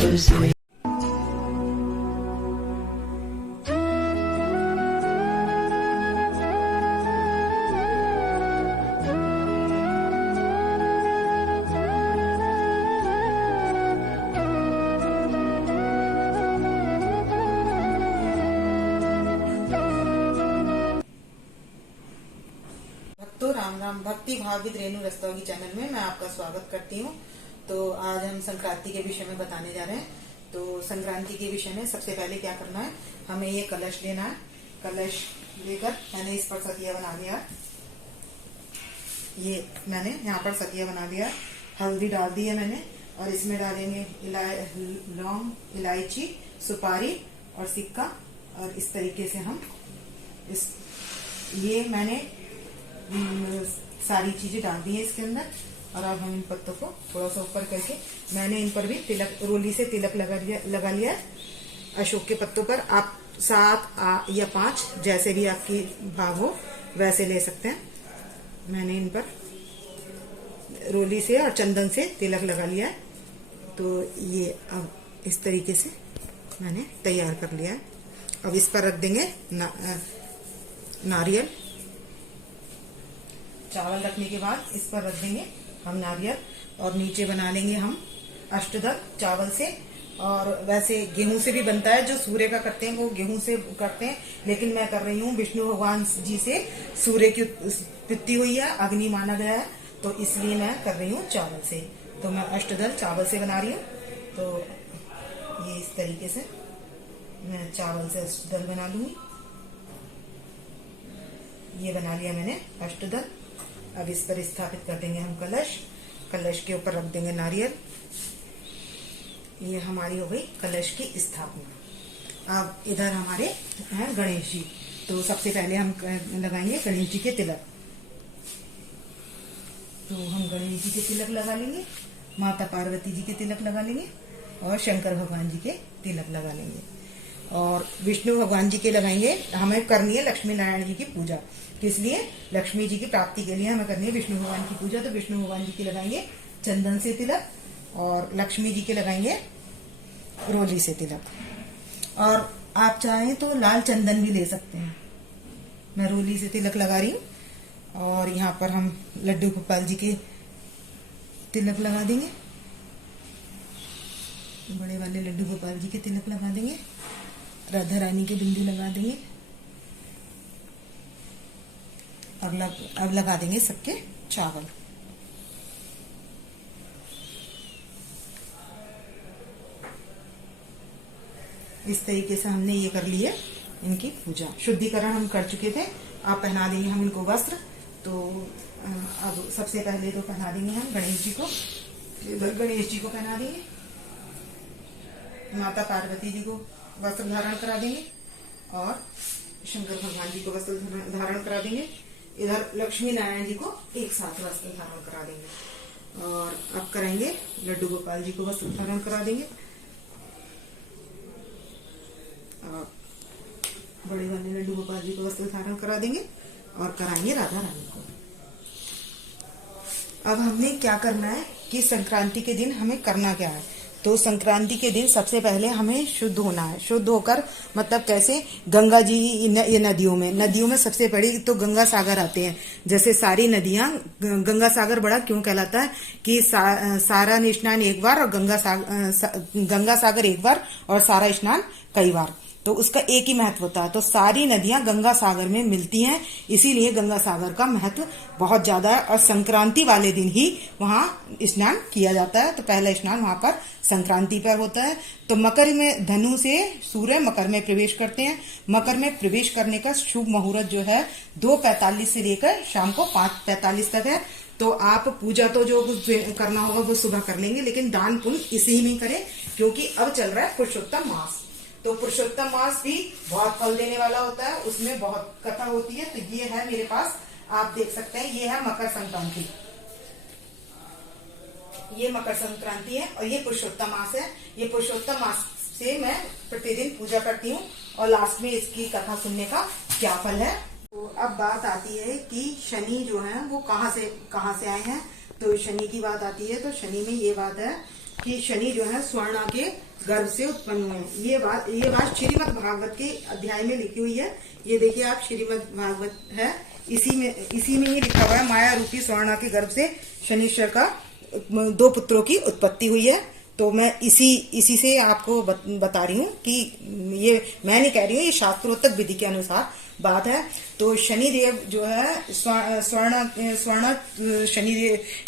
closely. तो राम राम। भक्ति भाव विद रेणु रस्तोगी चैनल में मैं आपका स्वागत करती हूँ। तो आज हम संक्रांति के विषय में बताने जा रहे हैं। तो संक्रांति के विषय में सबसे पहले क्या करना है, हमें ये कलश लेना है। कलश लेकर मैंने इस पर सतिया बना लिया। ये मैंने यहाँ पर सतिया बना लिया। हल्दी डाल दी है मैंने, और इसमें डालेंगे लौंग, इलायची, सुपारी और सिक्का। और इस तरीके से हम ये मैंने सारी चीजें डाल दी है इसके अंदर। और अब हम इन पत्तों को थोड़ा सा ऊपर करके मैंने इन पर भी तिलक, रोली से तिलक लगा लिया। अशोक के पत्तों पर आप 7 या 5 जैसे भी आपकी भाव हो वैसे ले सकते हैं। मैंने इन पर रोली से और चंदन से तिलक लगा लिया है। तो ये अब इस तरीके से मैंने तैयार कर लिया है। अब इस पर रख देंगे नारियल। चावल रखने के बाद इस पर रख देंगे हम नारियल, और नीचे बना लेंगे हम अष्टदल चावल से। और वैसे गेहूं से भी बनता है, जो सूर्य का करते हैं वो गेहूं से करते हैं, लेकिन मैं कर रही हूँ विष्णु भगवान जी से। सूर्य की उत्पत्ति हुई है, अग्नि माना गया है, तो इसलिए मैं कर रही हूँ चावल से। तो मैं अष्टदल चावल से बना रही हूँ। तो ये इस तरीके से मैं चावल से अष्टदल बना लूंगी। ये बना लिया मैंने अष्टदल। अब इस पर स्थापित कर देंगे हम कलश। कलश के ऊपर रख देंगे नारियल। ये हमारी हो गई कलश की स्थापना। अब इधर हमारे हैं गणेश जी। तो सबसे पहले हम लगाएंगे गणेश जी के तिलक। तो हम गणेश जी के तिलक लगा लेंगे, माता पार्वती जी के तिलक लगा लेंगे, और शंकर भगवान जी के तिलक लगा लेंगे, और विष्णु भगवान जी के लगाएंगे। हमें करनी है लक्ष्मी नारायण जी की पूजा, किस लिए? लक्ष्मी जी की प्राप्ति के लिए हमें करनी है विष्णु भगवान की पूजा। तो विष्णु भगवान जी की लगाएंगे चंदन से तिलक, और लक्ष्मी जी के लगाएंगे रोली से तिलक। और आप चाहें तो लाल चंदन भी ले सकते हैं। मैं रोली से तिलक लगा रही हूँ। और यहाँ पर हम लड्डू गोपाल जी के तिलक लगा देंगे। बड़े वाले लड्डू गोपाल जी के तिलक लगा देंगे। राधा रानी के बिंदी लगा देंगे। अब लगा देंगे सबके चावल। इस तरीके से हमने ये कर लिया इनकी पूजा। शुद्धिकरण हम कर चुके थे। अब पहना देंगे हम इनको वस्त्र। तो अब सबसे पहले तो पहना देंगे हम गणेश जी को। गणेश जी को पहना देंगे। माता पार्वती जी को वस्त्र धारण करा देंगे, और शंकर भगवान जी को वस्त्र धारण करा देंगे। इधर लक्ष्मी नारायण जी को एक साथ वस्त्र धारण करा देंगे। और अब कराएंगे लड्डू गोपाल जी को वस्त्र धारण करा देंगे, और बड़े वाले लड्डू गोपाल जी को वस्त्र धारण करा देंगे, और कराएंगे राधा रानी को। अब हमने क्या करना है कि संक्रांति के दिन हमें करना क्या है। तो संक्रांति के दिन सबसे पहले हमें शुद्ध होना है। शुद्ध होकर मतलब कैसे? गंगा जी, ये नदियों में सबसे बड़ी तो गंगा सागर आते हैं। जैसे सारी नदियां, गंगा सागर बड़ा क्यों कहलाता है कि सारा स्नान एक बार, और गंगा सागर एक बार, और सारा स्नान कई बार। तो उसका एक ही महत्व होता है। तो सारी नदियां गंगा सागर में मिलती हैं, इसीलिए गंगा सागर का महत्व बहुत ज्यादा है। और संक्रांति वाले दिन ही वहां स्नान किया जाता है। तो पहला स्नान वहां पर संक्रांति पर होता है। तो मकर में धनु से सूर्य मकर में प्रवेश करते हैं। मकर में प्रवेश करने का शुभ मुहूर्त जो है 2:45 से लेकर शाम को 5:45 तक है। तो आप पूजा तो जो करना होगा वो सुबह कर लेंगे, लेकिन दान पुण्य इसी में करें, क्योंकि अब चल रहा है पुरुषोत्तम मास। तो पुरुषोत्तम मास भी बहुत फल देने वाला होता है, उसमें बहुत कथा होती है। तो ये है मेरे पास, आप देख सकते हैं, ये है मकर संक्रांति। ये मकर संक्रांति है, और ये पुरुषोत्तम मास है। ये पुरुषोत्तम मास से मैं प्रतिदिन पूजा करती हूँ, और लास्ट में इसकी कथा सुनने का क्या फल है। तो अब बात आती है कि शनि जो है वो कहाँ से आए हैं। तो शनि की बात आती है। तो शनि में ये बात है कि शनि जो है स्वर्णा के गर्भ से उत्पन्न हुए। ये बात श्रीमद् भागवत के अध्याय में लिखी हुई है। ये देखिए आप, श्रीमद् भागवत है, इसी में ही लिखा हुआ है, माया रूपी स्वर्णा के गर्भ से शनिश्चर का 2 पुत्रों की उत्पत्ति हुई है। तो मैं इसी से आपको बता रही हूँ कि ये मैं नहीं कह रही हूँ, ये शास्त्रोक्त विधि के अनुसार बात है। तो शनिदेव जो है स्वर्ण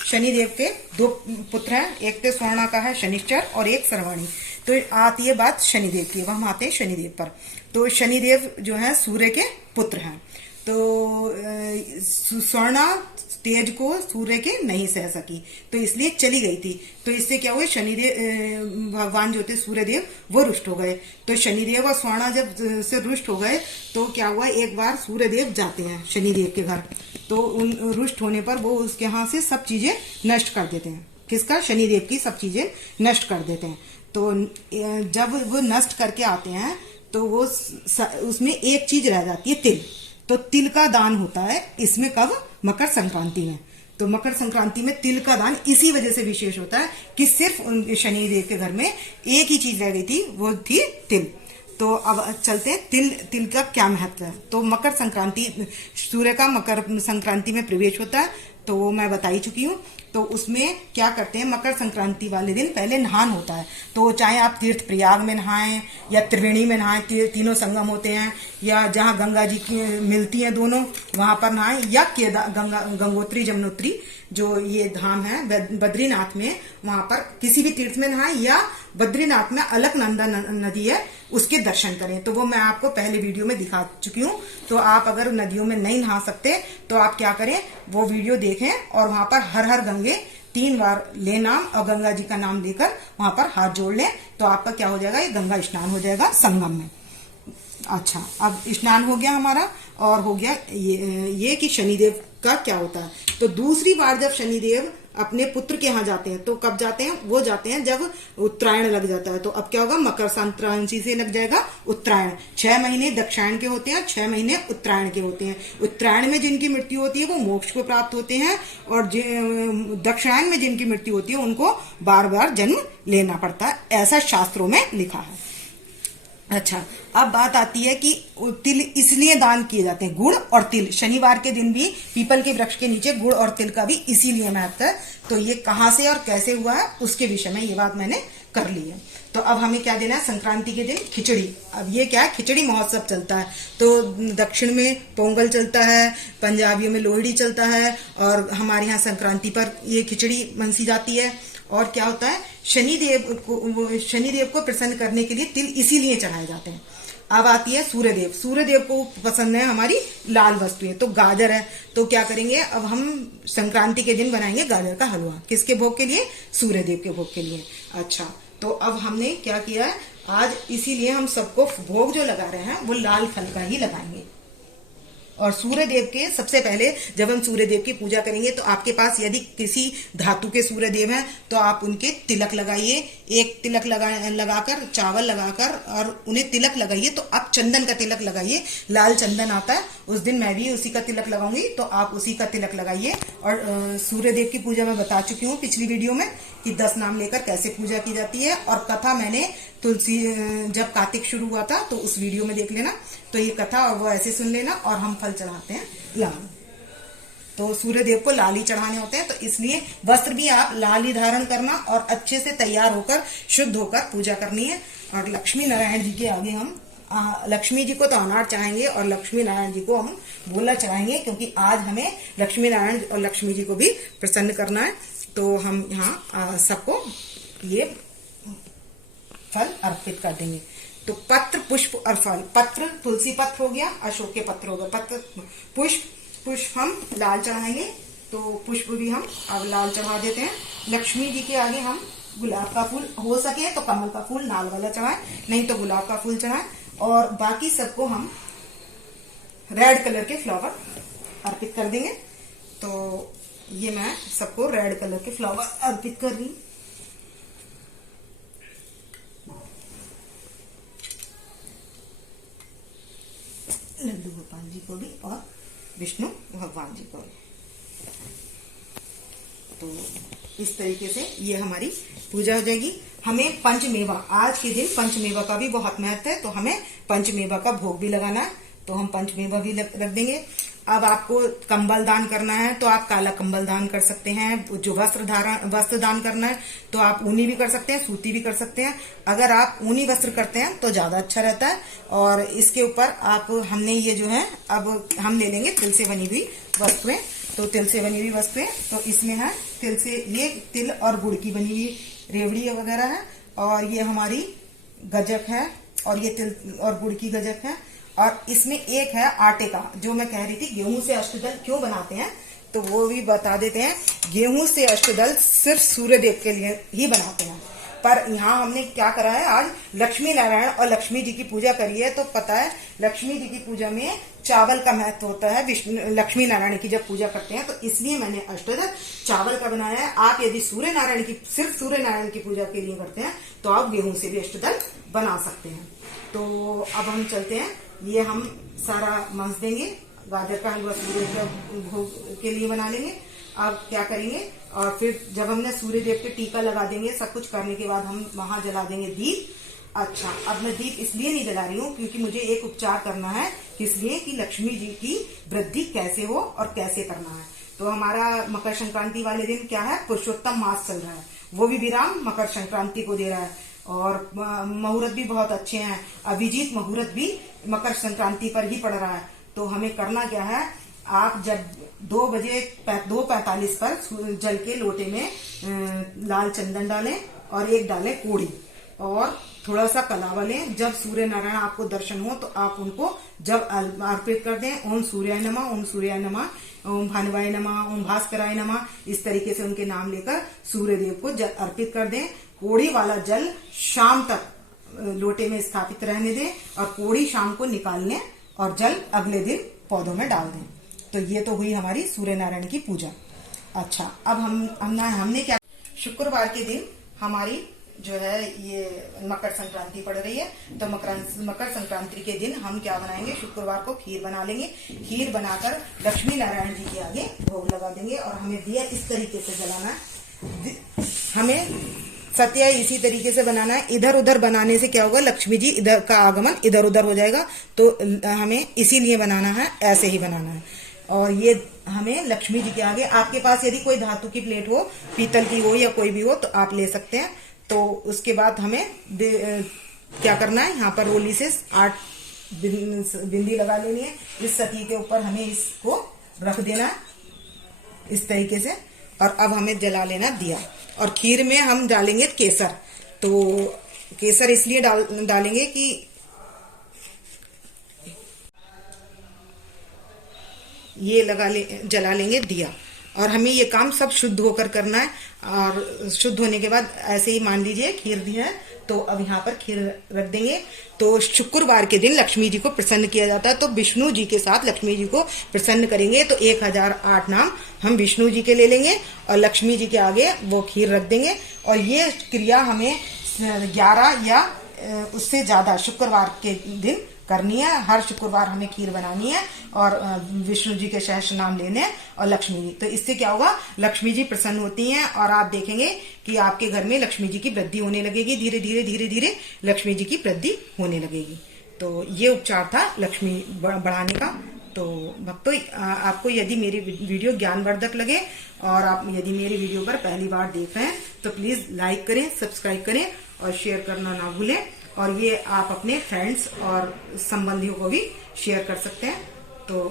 शनिदेव के 2 पुत्र हैं, एक तो स्वर्णा का है शनिश्चर और एक सर्वाणी। तो आती है बात शनिदेव की, हम आते हैं शनिदेव पर। तो शनिदेव जो है सूर्य के पुत्र हैं। तो स्वर्णा तेज को सूर्य के नहीं सह सकी, तो इसलिए चली गई थी। तो इससे क्या हुआ, शनिदेव भगवान जो थे सूर्यदेव वो रुष्ट हो गए। तो शनिदेव और स्वर्णा जब से रुष्ट हो गए तो क्या हुआ, एक बार सूर्यदेव जाते हैं शनिदेव के घर। तो उन रुष्ट होने पर वो उसके यहाँ से सब चीजें नष्ट कर देते हैं। किसका? शनिदेव की सब चीजें नष्ट कर देते हैं। तो जब वो नष्ट करके आते हैं तो वो उसमें एक चीज रह जाती है, तिल। तो तिल का दान होता है इसमें, कब? मकर संक्रांति में। तो मकर संक्रांति में तिल का दान इसी वजह से विशेष होता है कि सिर्फ शनिदेव के घर में एक ही चीज रह गई थी, वो थी तिल। तो अब चलते हैं तिल का क्या महत्व है। तो मकर संक्रांति, सूर्य का मकर संक्रांति में प्रवेश होता है, तो वो मैं बता ही चुकी हूँ। तो उसमें क्या करते हैं, मकर संक्रांति वाले दिन पहले नहान होता है। तो चाहे आप तीर्थ प्रयाग में नहाएं या त्रिवेणी में नहाएं, तीनों संगम होते हैं, या जहाँ गंगा जी की मिलती हैं दोनों, वहां पर नहाएं, या गंगोत्री जमुनोत्री जो ये धाम है बद्रीनाथ में, वहां पर किसी भी तीर्थ में नहाएं, या बद्रीनाथ में अलकनंदा नदी है उसके दर्शन करें। तो वो मैं आपको पहले वीडियो में दिखा चुकी हूँ। तो आप अगर नदियों में नहीं नहा सकते तो आप क्या करें, वो वीडियो देखें और वहां पर हर हर गंगे 3 बार ले नाम और गंगा जी का नाम लेकर वहां पर हाथ जोड़ लें। तो आपका क्या हो जाएगा, ये गंगा स्नान हो जाएगा संगम में। अच्छा, अब स्नान हो गया हमारा, और हो गया ये कि शनिदेव का क्या होता है। तो दूसरी बार जब शनिदेव अपने पुत्र के यहाँ जाते हैं, तो कब जाते हैं? वो जाते हैं जब उत्तरायण लग जाता है। तो अब क्या होगा, मकर संक्रांति से लग जाएगा उत्तरायण। 6 महीने दक्षिणायन के होते हैं, 6 महीने उत्तरायण के होते हैं। उत्तरायण में जिनकी मृत्यु होती है वो मोक्ष को प्राप्त होते हैं, और दक्षिणायन में जिनकी मृत्यु होती है उनको बार बार जन्म लेना पड़ता है, ऐसा शास्त्रों में लिखा है। अच्छा, अब बात आती है कि तिल इसलिए दान किए जाते हैं, गुड़ और तिल। शनिवार के दिन भी पीपल के वृक्ष के नीचे गुड़ और तिल का भी इसीलिए महत्व है। तो ये कहाँ से और कैसे हुआ है उसके विषय में ये बात मैंने कर ली है। तो अब हमें क्या देना है, संक्रांति के दिन खिचड़ी। अब ये क्या है, खिचड़ी महोत्सव चलता है। तो दक्षिण में पोंगल चलता है, पंजाबियों में लोहड़ी चलता है, और हमारे यहाँ संक्रांति पर ये खिचड़ी मनसी जाती है। और क्या होता है, शनिदेव को प्रसन्न करने के लिए तिल इसीलिए चढ़ाए जाते हैं। अब आती है सूर्यदेव। सूर्यदेव को पसंद है हमारी लाल वस्तुएं, तो गाजर है। तो क्या करेंगे, अब हम संक्रांति के दिन बनाएंगे गाजर का हलवा। किसके भोग के लिए? सूर्यदेव के भोग के लिए। अच्छा, तो अब हमने क्या किया है, आज इसीलिए हम सबको भोग जो लगा रहे हैं वो लाल फल का ही लगाएंगे। और सूर्यदेव के सबसे पहले जब हम सूर्यदेव की पूजा करेंगे तो आपके पास यदि किसी धातु के सूर्यदेव हैं तो आप उनके तिलक लगाइए। एक तिलक लगाकर, चावल लगाकर और उन्हें तिलक लगाइए। तो आप चंदन का तिलक लगाइए, लाल चंदन आता है, उस दिन मैं भी उसी का तिलक लगाऊंगी, तो आप उसी का तिलक लगाइए। और सूर्यदेव की पूजा मैं बता चुकी हूँ पिछली वीडियो में कि 10 नाम लेकर कैसे पूजा की जाती है। और कथा मैंने तुलसी, जब कार्तिक शुरू हुआ था तो उस वीडियो में देख लेना। तो ये कथा और वो ऐसे सुन लेना। और हम फल चढ़ाते हैं लाल, तो सूर्यदेव को लाल ही चढ़ाने होते हैं। तो इसलिए वस्त्र भी आप लाल ही धारण करना और अच्छे से तैयार होकर, शुद्ध होकर पूजा करनी है। और लक्ष्मी नारायण जी के आगे हम लक्ष्मी जी को तो अनार चढ़ाएंगे और लक्ष्मी नारायण जी को हम गोला चढ़ाएंगे, क्योंकि आज हमें लक्ष्मी नारायण और लक्ष्मी जी को भी प्रसन्न करना है। तो हम यहाँ सबको ये फल अर्पित कर देंगे। तो पत्र, पुष्प और फल। पत्र तुलसी पत्र हो गया, अशोक के पत्र हो गया, पत्र पुष्प हम लाल चढ़ाएंगे। तो पुष्प भी हम अब लाल चढ़ा देते हैं। लक्ष्मी जी के आगे हम गुलाब का फूल, हो सके तो कमल का फूल लाल वाला चढ़ाएं, नहीं तो गुलाब का फूल चढ़ाएं। और बाकी सबको हम रेड कलर के फ्लावर अर्पित कर देंगे। तो ये मैं सबको रेड कलर के फ्लावर अर्पित कर रही हूँ। लड्डू गोपाल जी को भी और विष्णु भगवान जी को भी। तो इस तरीके से ये हमारी पूजा हो जाएगी। हमें पंचमेवा, आज के दिन पंचमेवा का भी बहुत महत्व है, तो हमें पंचमेवा का भोग भी लगाना है, तो हम पंचमेवा भी रख देंगे। अब आपको कंबल दान करना है तो आप काला कंबल दान कर सकते हैं। जो वस्त्र दान करना है तो आप ऊनी भी कर सकते हैं, सूती भी कर सकते हैं। अगर आप ऊनी वस्त्र करते हैं तो ज्यादा अच्छा रहता है। और इसके ऊपर हमने ये जो है, अब हम ले लेंगे तिल से बनी हुई वस्तुएं। तो तिल से बनी हुई वस्तुएं, तो इसमें है तिल से, ये तिल और गुड़ की बनी हुई रेवड़ी वगैरह है, और ये हमारी गजक है, और ये तिल और गुड़ की गजक है। और इसमें एक है आटे का, जो मैं कह रही थी गेहूं से अष्टदल क्यों बनाते हैं, तो वो भी बता देते हैं। गेहूं से अष्टदल सिर्फ सूर्य देव के लिए ही बनाते हैं, पर यहाँ हमने क्या करा है, आज लक्ष्मी नारायण और लक्ष्मी जी की पूजा करी है। तो पता है लक्ष्मी जी की पूजा में चावल का महत्व होता है। लक्ष्मी नारायण की जब पूजा करते हैं तो इसलिए मैंने अष्टदल चावल का बनाया है। आप यदि सूर्य नारायण की, सिर्फ सूर्य नारायण की पूजा के लिए करते हैं तो आप गेहूं से भी अष्टदल बना सकते हैं। तो अब हम चलते हैं, ये हम सारा मंस देंगे। गाजर का हलवा सूर्य भोग के लिए बना लेंगे। अब क्या करेंगे, और फिर जब हमने सूर्य देव पे टीका लगा देंगे, सब कुछ करने के बाद हम वहां जला देंगे दीप। अच्छा, अब मैं दीप इसलिए नहीं जला रही हूँ क्योंकि मुझे एक उपचार करना है, इसलिए कि लक्ष्मी जी की वृद्धि कैसे हो और कैसे करना है। तो हमारा मकर संक्रांति वाले दिन क्या है, पुरुषोत्तम मास चल रहा है, वो भी विराम मकर संक्रांति को दे रहा है। और मुहूर्त भी बहुत अच्छे हैं, अभिजीत मुहूर्त भी मकर संक्रांति पर ही पड़ रहा है। तो हमें करना क्या है, आप जब 2:45 पर जल के लोटे में लाल चंदन डालें और एक डालें कोड़ी और थोड़ा सा कलावा लें। जब सूर्य नारायण आपको दर्शन हो तो आप उनको जब अर्पित कर दें, ओम सूर्याय नमः, ओम सूर्याय नमः, ओम भानुवाय नमः, ओम भास्कराय नमः, इस तरीके से उनके नाम लेकर सूर्य देव को जल अर्पित कर दें। कोड़ी वाला जल शाम तक लोटे में स्थापित रहने दें और कोड़ी शाम को निकाल लें और जल अगले दिन पौधों में डाल दें। तो ये तो हुई हमारी सूर्य नारायण की पूजा। अच्छा, अब हमने क्या, शुक्रवार के दिन हमारी जो है ये मकर संक्रांति पड़ रही है। तो मकर संक्रांति के दिन हम क्या बनाएंगे, शुक्रवार को खीर बना लेंगे। खीर बनाकर लक्ष्मी नारायण जी के आगे भोग लगा देंगे। और हमें दिया इस तरीके से जलाना है, हमें सत्या इसी तरीके से बनाना है। इधर उधर बनाने से क्या होगा, लक्ष्मी जी इधर का आगमन इधर उधर हो जाएगा। तो हमें इसीलिए बनाना है, ऐसे ही बनाना है। और ये हमें लक्ष्मी जी के आगे, आपके पास यदि कोई धातु की प्लेट हो, पीतल की हो या कोई भी हो, तो आप ले सकते हैं। तो उसके बाद हमें क्या करना है, यहाँ पर रोली से 8 बिंदी लगा लेनी है। इस सती के ऊपर हमें इसको रख देना है इस तरीके से। और अब हमें जला लेना दिया। और खीर में हम डालेंगे केसर। तो केसर इसलिए डालेंगे कि ये जला लेंगे दिया। और हमें ये काम सब शुद्ध होकर करना है। और शुद्ध होने के बाद ऐसे ही मान लीजिए खीर दिया है, तो अब यहाँ पर खीर रख देंगे। तो शुक्रवार के दिन लक्ष्मी जी को प्रसन्न किया जाता है। तो विष्णु जी के साथ लक्ष्मी जी को प्रसन्न करेंगे। तो 1008 नाम हम विष्णु जी के ले लेंगे और लक्ष्मी जी के आगे वो खीर रख देंगे। और ये क्रिया हमें 11 या उससे ज्यादा शुक्रवार के दिन करनी है। हर शुक्रवार हमें खीर बनानी है और विष्णु जी के सहस्त्र नाम लेने और लक्ष्मी जी। तो इससे क्या होगा, लक्ष्मी जी प्रसन्न होती हैं और आप देखेंगे कि आपके घर में लक्ष्मी जी की वृद्धि होने लगेगी। धीरे धीरे लक्ष्मी जी की वृद्धि होने लगेगी। तो ये उपचार था लक्ष्मी बढ़ाने का। तो भक्तों, आपको यदि मेरी वीडियो ज्ञानवर्धक लगे और आप यदि मेरी वीडियो पर पहली बार देख रहे हैं तो प्लीज लाइक करें, सब्सक्राइब करें और शेयर करना ना भूलें। और ये आप अपने फ्रेंड्स और संबंधियों को भी शेयर कर सकते हैं। तो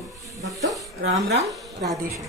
भक्तों, राम राम, राधे श्याम।